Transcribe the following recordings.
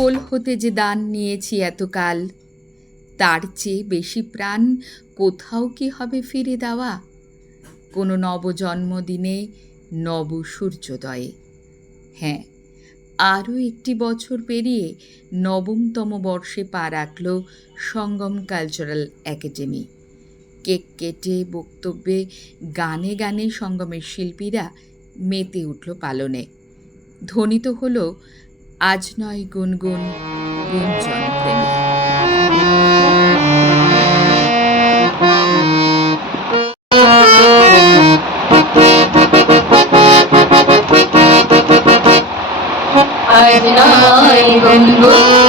কোল হতে যে দান নিয়েছি এতকাল, তার চেয়ে বেশি প্রাণ কোথাও কি হবে ফিরে দেওয়া? কোনো নবজন্মদিনে নব সূর্যোদয়ে হ্যাঁ আরও একটি বছর পেরিয়ে নবমতম বর্ষে পা রাখল সঙ্গম কালচারাল একাডেমি। কেক কেটে বক্তব্যে গানে গানে সঙ্গমের শিল্পীরা মেতে উঠল পালনে। ধ্বনিত হল আজ নয় গুনগুন গুঞ্জন প্রেমী। আজ নয় গুনগুন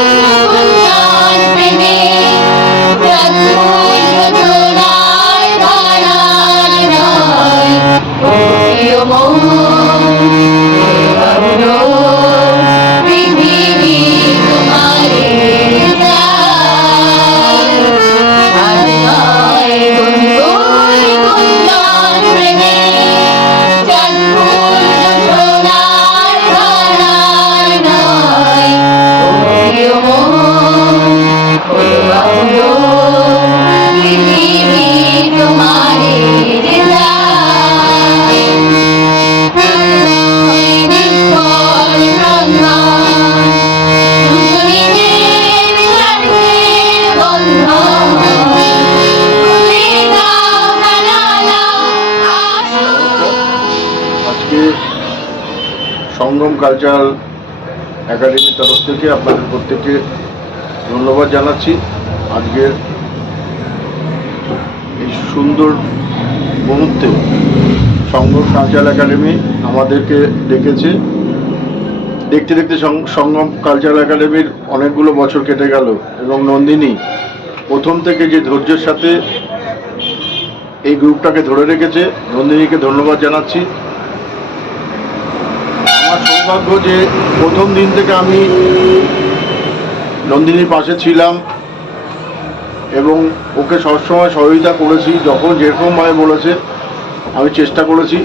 কালচারাল একাডেমির তরফ থেকে আপনাদের প্রত্যেককে ধন্যবাদ জানাচ্ছি। আজকের এই সুন্দর মুহূর্তে সঙ্গম কালচারাল একাডেমি আমাদেরকে ডেকেছে। দেখতে দেখতে সঙ্গম কালচারাল একাডেমির অনেকগুলো বছর কেটে গেল এবং নন্দিনী প্রথম থেকে যে ধৈর্যের সাথে এই গ্রুপটাকে ধরে রেখেছে, নন্দিনীকে ধন্যবাদ জানাচ্ছি। সৌভাগ্য যে প্রথম দিন থেকে আমি নন্দিনীর পাশে ছিলাম এবং ওকে সবসময় সহযোগিতা করেছি, যখন যেরকমভাবে বলেছে, আমি চেষ্টা করেছি।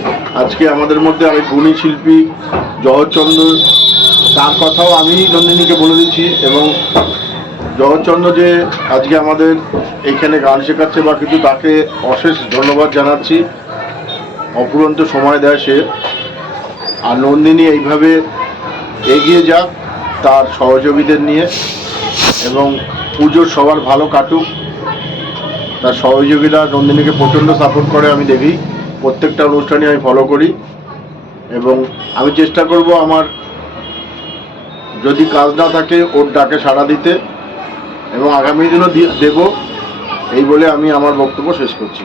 আজকে আমাদের মধ্যে আমি গুণী শিল্পী জগৎচন্দ্র, তার কথাও আমি নন্দিনীকে বলে দিচ্ছি এবং জগৎচন্দ্র যে আজকে আমাদের এইখানে গান শেখাচ্ছে বা কিছু তাকে অশেষ ধন্যবাদ জানাচ্ছি। অপুরন্ত সময় দেয় সে। আর নন্দিনী এইভাবে এগিয়ে যাক তার সহযোগীদের নিয়ে এবং পুজোর সবার ভালো কাটুক। তার সহযোগীরা নন্দিনীকে প্রচণ্ড সাপোর্ট করে, আমি দেখি। প্রত্যেকটা অনুষ্ঠানে আমি ফলো করি এবং আমি চেষ্টা করব আমার যদি কাজ না থাকে ওর ডাকে সাড়া দিতে এবং আগামী দিনও দেব। এই বলে আমি আমার বক্তব্য শেষ করছি।